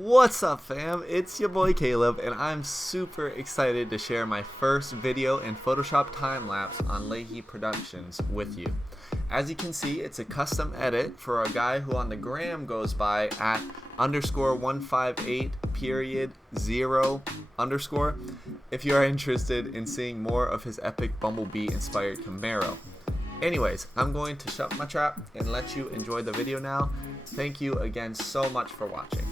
What's up, fam? It's your boy Caleb, and I'm super excited to share my first video and Photoshop time-lapse on Leahy Productions with you. As you can see, it's a custom edit for a guy who on the gram goes by at _158.0_. If you are interested in seeing more of his epic Bumblebee Inspired Camaro. Anyways, I'm going to shut my trap and let you enjoy the video now. Thank you again so much for watching.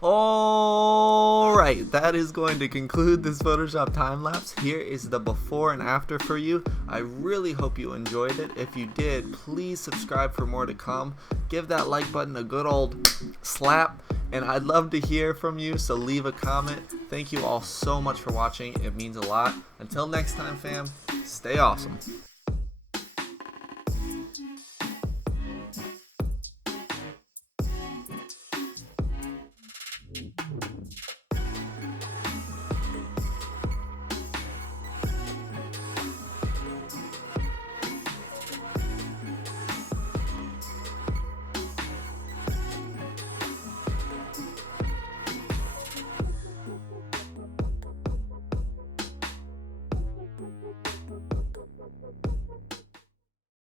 Alright, that is going to conclude this Photoshop time-lapse. Here is the before and after for you. I really hope you enjoyed it. If you did, please subscribe for more to come. Give that like button a good old slap, and I'd love to hear from you, so leave a comment. Thank you all so much for watching. It means a lot. Until next time, fam, stay awesome.